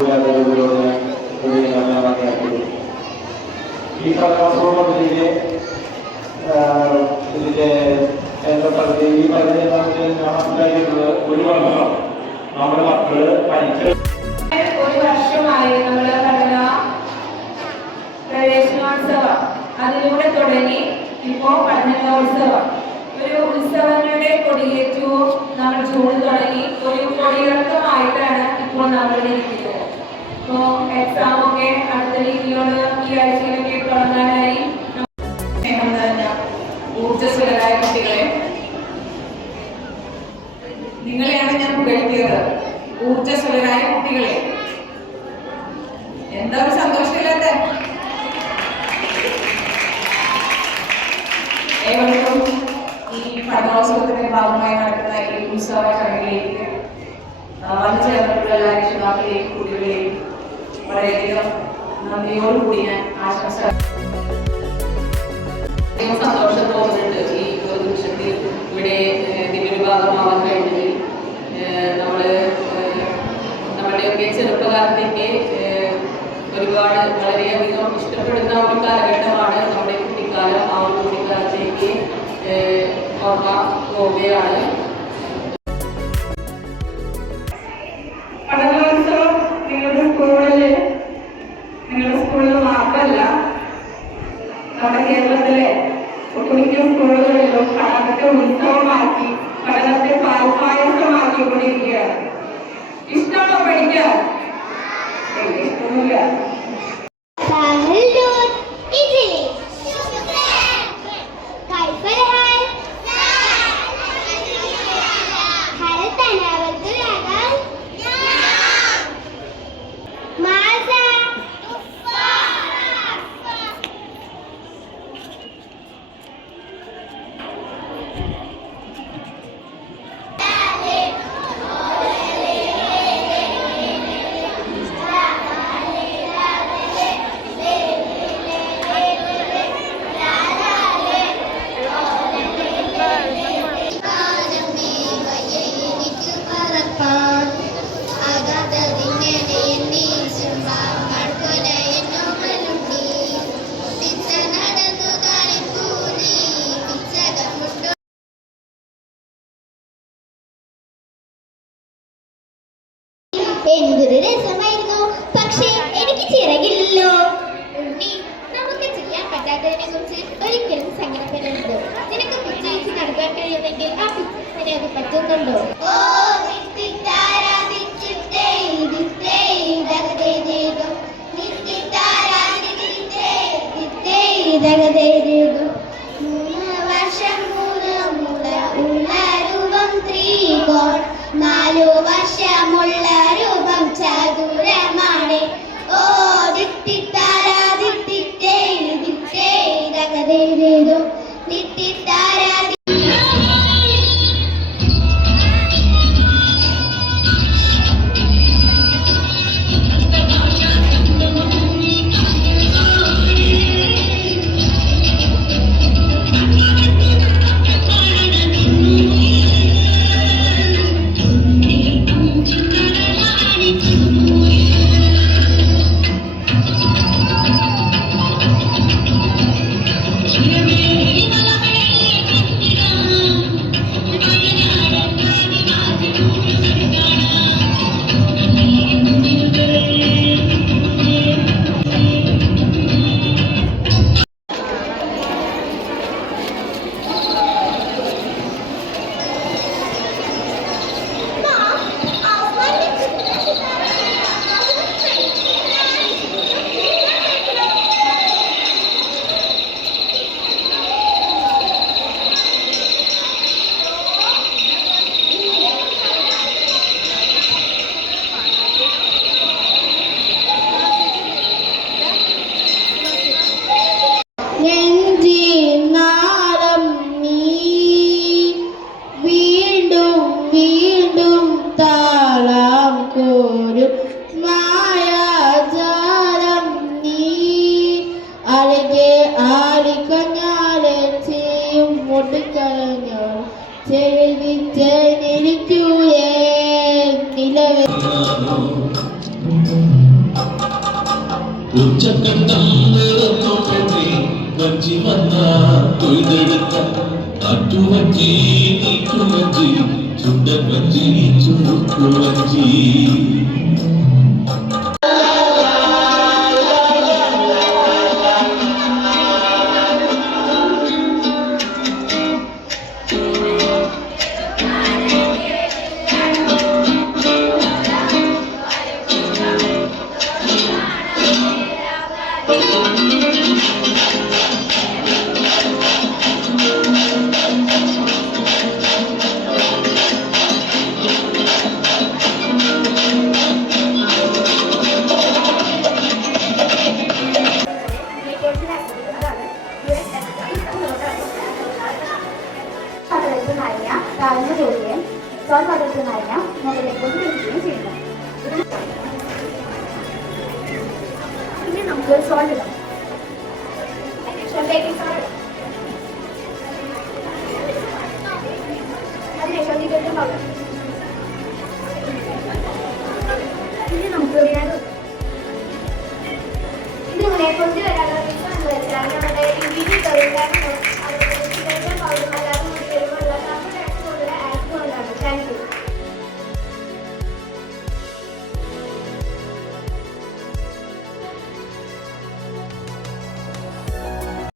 ഈ കലാസോപതിയിലെ ഇതിന്റെ ഈ പറഞ്ഞ ഒരു വർഷം നമ്മുടെ മക്കള് പഠിച്ച് ഒരു വർഷമായി നമ്മള് പഠന പ്രവേശനോത്സവം അതിലൂടെ തുടങ്ങി ഇപ്പോ പഠനോത്സവം ഒരു ഉത്സവങ്ങളുടെ കൊടിയേറ്റവും നമ്മൾ ജൂൺ തുടങ്ങി ഒരു കൊടിയിറക്കമായിട്ടാണ് ഇപ്പോൾ നമ്മൾ ഇരിക്കുന്നത്. ഇപ്പോ എക്സാം ഒക്കെ അടുത്ത രീതിയിലുള്ള ഈ ആഴ്ചയിലൊക്കെ തുടങ്ങാനായി ഊർജ്ജസ്വലരായ കുട്ടികളെ നിങ്ങളെയാണ് ഞാൻ പുകഴ്ത്തിയത്. ഊർജ്ജസ്വലരായ കുട്ടികളെ എന്താ ഒരു സന്തോഷമില്ലാത്ത ഏവർക്കും ഈ പഠനോത്സവത്തിന്റെ ഭാഗമായി നടക്കുന്ന ഈ ഉത്സവ ചടങ്ങിലേക്ക് വന്നു ചേർന്നിട്ടുള്ള എല്ലാ രക്ഷിതാക്കളെയും കുട്ടികളെയും വളരെയധികം നന്ദിയോടുകൂടി ഞാൻ ആശംസ സന്തോഷം തോന്നുന്നുണ്ട്. ഈ ഒരു നിമിഷത്തിൽ ഇവിടെ ഇതിന്റെ ഒരു ഭാഗമാവാൻ കഴിഞ്ഞതിൽ നമ്മുടെയൊക്കെ ചെറുപ്പകാലത്തേക്ക് ഒരുപാട് വളരെയധികം ഇഷ്ടപ്പെടുന്ന ഒരു കാലഘട്ടമാണ് നമ്മുടെ കുട്ടിക്കാലം. ആ ഒരു കുട്ടിക്കാലത്തേക്ക് ഓർമ്മ പോവുകയാണ്. പഠനോത്സവം നിങ്ങളുടെ സ്കൂളിൽ മാത്രമല്ല നമ്മുടെ കേരളത്തിലെ ഒട്ടുമിക്ക സ്കൂളുകളിലും പഠനത്തെ ഉത്സവമാക്കി പഠനത്തെ പാൽപായസമാക്കിക്കൊണ്ടിരിക്കുകയാണ്. ഇഷ്ടമാണോ പഠിക്കാൻ? ഇഷ്ടമില്ല. എന്തൊരു രസമായിരുന്നു. പക്ഷേ എനിക്ക് ചിറകില്ലല്ലോ. ഉണ്ണി, നമുക്ക് ചെയ്യാൻ പറ്റാത്തതിനെ കുറിച്ച് ഒരിക്കലും സങ്കടപ്പെടരുത്. നിനക്ക് പിച്ചയിച്ച് നടക്കാൻ കഴിയുമെങ്കിൽ ആ പിച്ചനെ അത് പറ്റുന്നുണ്ടോ? നാലു വർഷമുള്ള രൂപം ചതുരമാണ്. ഓ ദിത്തിത്താരാ ദിത്തിത്തേ ദിത്തേ ദഗദേദോ ദിത്തിത്താരാ. ചെവിച്ചെനിരിക്കൂയേ നിലവേ ഉച്ചക്കട്ടം നിറത്തോടെ വഞ്ചി വന്ന കൊയ്തെടുത്ത കാട്ടുവഞ്ചി നീക്കുവഞ്ചി ചുണ്ടൻ വഞ്ചി ചുരുക്കുവഞ്ചി താഴ്ന്ന ജോലിയെ സ്വർണ്ണ മുകളിലേക്ക് തിരിക്കുകയും ചെയ്യുന്നു. ഇനി നമുക്ക് സോൾട്ട് ഇടാം. ബേക്കിംഗ് സോഡ ഇടാം. അതിനുശേഷം ഡിറ്റർജന്റ് പൗഡർ. ഇനി നമുക്ക് വിനാഗിരി. ഇതിങ്ങനെ കൊണ്ടുവരാനുള്ള വെച്ചാൽ നമ്മുടെ ഇൻഗ്രീഡിയൻറ്റ്